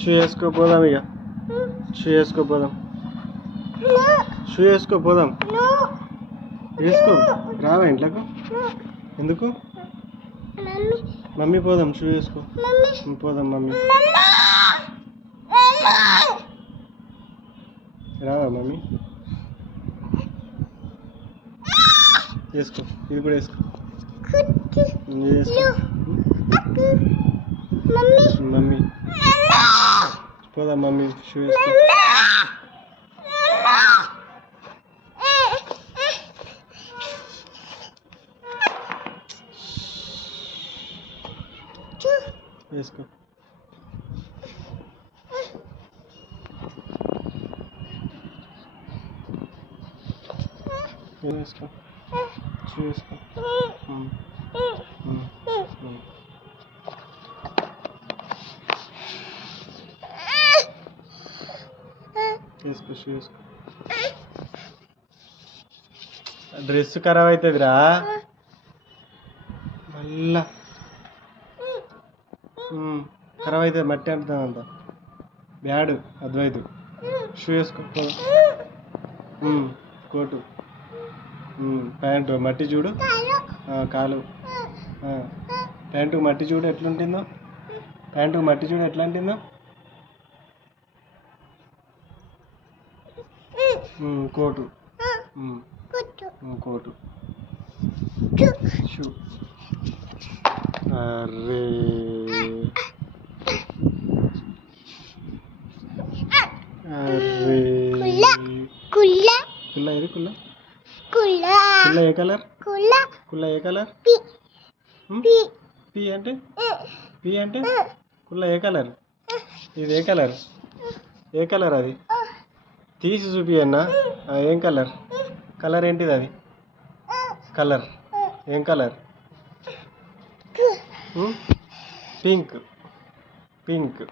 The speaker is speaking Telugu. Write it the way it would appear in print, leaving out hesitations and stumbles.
షూ వేసుకోపోదాం ఇక. షూ వేసుకోపోదాం. షూ వేసుకోపోదాం. వేసుకో. రావా ఇంట్లోకి? ఎందుకు? మమ్మీ పోదాం. షూ వేసుకో. పోదాం మమ్మీ. రావా మమ్మీ? వేసుకో. ఇది కూడా వేసుకో. మమ్మీ పోదాం. మమ్మీ షూ వేసుకో. వేసుకో. వేసుకో. షూ వేసుకో. వేసుకో. షూ వేసుకో. డ్రెస్ ఖరాబ్ అవుతుందిరా మళ్ళా. ఖరాబ్ అవుతుంది. మట్టి అంటున్నావు అంత బ్యాడ్ అద్వైతు. షూ వేసుకో. కోటు ప్యాంటు మట్టి చూడు. కాలు ప్యాంటు మట్టి చూడు ఎట్లుంటుందో. ప్యాంటు మట్టి చూడు ఎట్లా ఉంటుందో. Coat coat shoe. అరే అరే కుల్ల ఇది కుల్ల. కుల్ల ఏ కలర్? కుల్ల ఏ కలర్? పి అంటే పి అంటే కుల్ల ఏ కలర్? ఇది ఏ కలర్? ఏ కలర్ అది? తీసి చూపియన్నా. ఏం కలర్? కలర్ ఏంటిది అది? కలర్ ఏం కలర్? పింక్. పింక్.